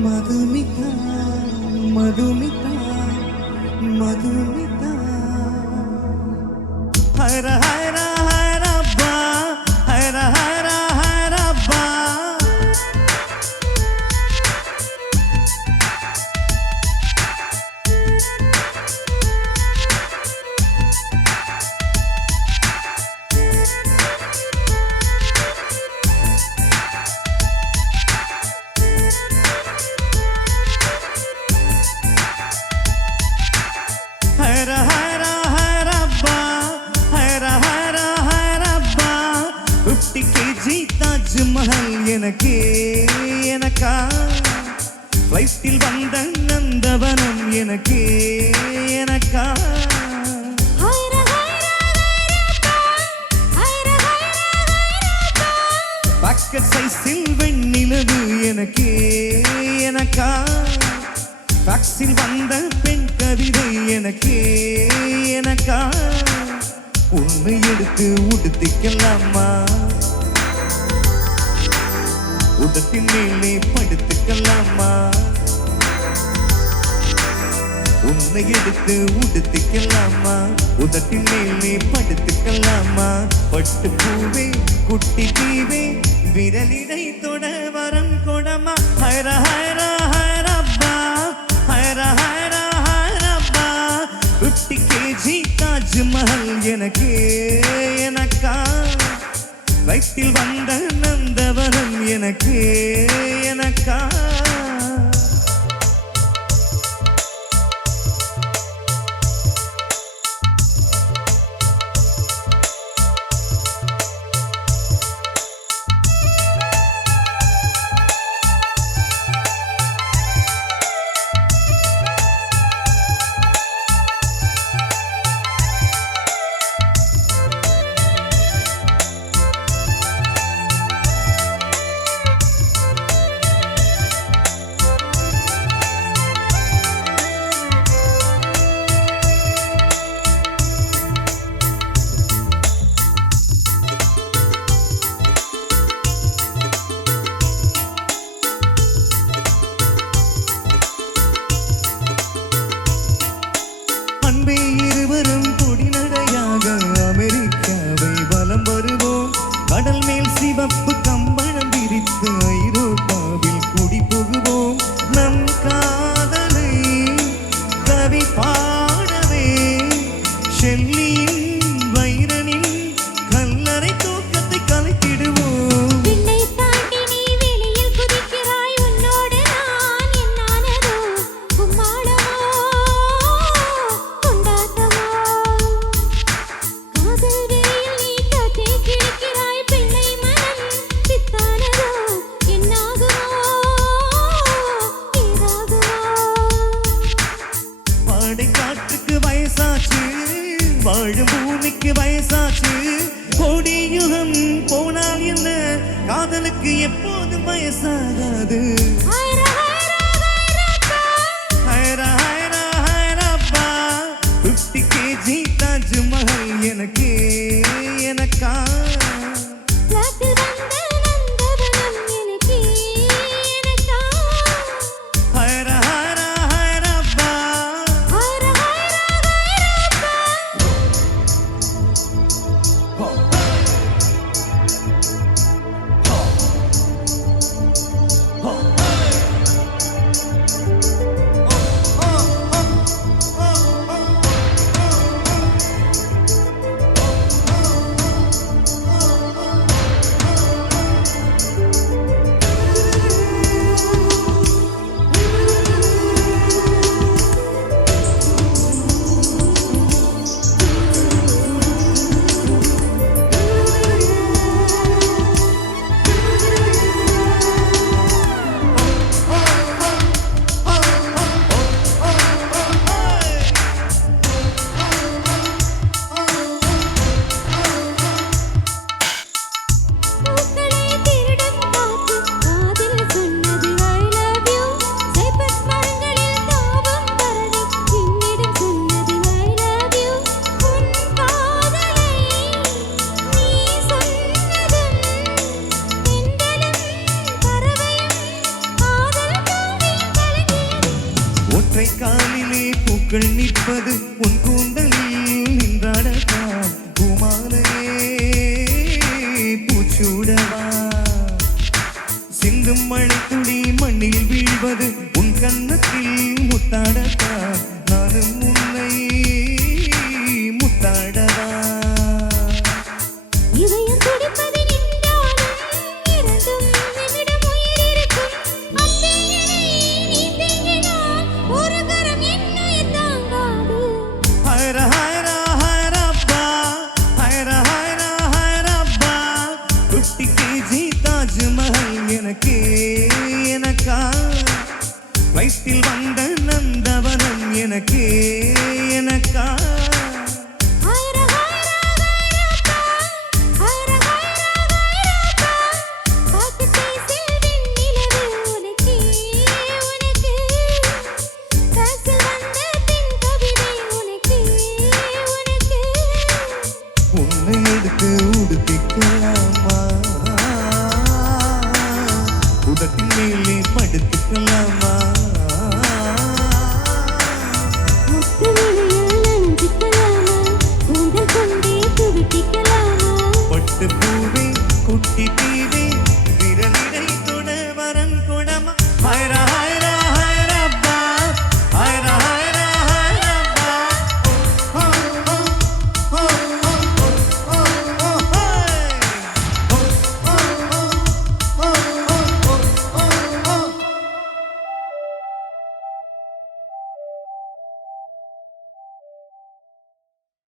Madhumitha Madhumitha Madhumitha Hara Hara Harappa Hara Hara Harappa Hara Hara Harappa Hara Hara Harappa 50 kg Taj Mahal எனக்கே எனக்கா ஃப்ளைட்டில் வந்த நந்தவனம் எனக்கே எனக்கா பாக்கெட் சைஸில் வெண்ணிலவு எனக்கே எனக்கா டாக்ஸில் வந்த பெண் கவிதை எனக்கே எனக்கா உன்னை எடுத்து உடுத்திக்கலாமா உதட்டின் மேலே படுத்துக்கலாமா உன்னை எடுத்து உடுத்திக்கலாமா உதட்டின் மேலே படுத்துக்கலாமா பட்டு பூவே குட்டி தீவே விரலிடை தொட வரம் கொடமா ஹர ஹர ஹரப்பா ஹர ஹர ஹரப்பா 50 kg தாஜ்மஹல் எனக்கே எனக்கா வயிற்றில் வந்த நந்தவனம் எனக்கே எனக்கா இருவரும் கொடிநடையாக அமெரிக்காவை வலம் வருவோம் கடல் மேல் சிவப்பு கம்பளம் விரித்து ஐரோப்பாவில் குடி புகுவோம் நம் காதலை கவி பாடவே ஷெல்லியின் வைரனின் கல்லறை தூக்கத்தை கலைத்திடுவோம் காற்றுக்கு வயசாச்சு வாழும் பூமிக்கு வயசாச்சு கோடி யுகம் போனால் என்ன காதலுக்கு எப்போதும் வயசாகாது ஹர ஹர ஹரப்பா 50 kg தாஜ்மஹல் எனக்கே எனக்கா முல்லைக்காலிலே பூக்கள் நிற்பது உன் கூந்தலில் நின்றாடத்தான் பூமாலையே பூச்சூடவா சிந்தும் மழைத்துளி மண்ணில் வீழ்வது உன் கன்னத்தில் முத்தாடத்தான் நானும் உன்னை முத்தாடவா இதயம் துடிப்பது நின்றாலும் இரண்டும் என்னிடம் உயிர் இருக்கும் அன்பே நீ தேங்கினால் ஒரு கரம் என்னுயிர் தாங்காது ஹைரா ஹைரா ஹைரப்பா ஹைரா ஹைரா ஹைரப்பா 50 கேஜி தாஜ்மஹல் எனக்கே எனக்கா வயிற்றில் வந்த நந்தவனம் எனக்கே எனக்கா ஹைரா ஹைரா ஹைரப்பா ஹைரா ஹைரா ஹைரப்பா பாட்டு பேசில் வெண்ணிலவு உனக்கே உனக்கு காசில் வந்த தென் கவிதை உனக்கே உனக்கு உன்னை எடுத்து உடுத்திக்கலாமா உதட்டின் மேலே படுத்துக்கலாமா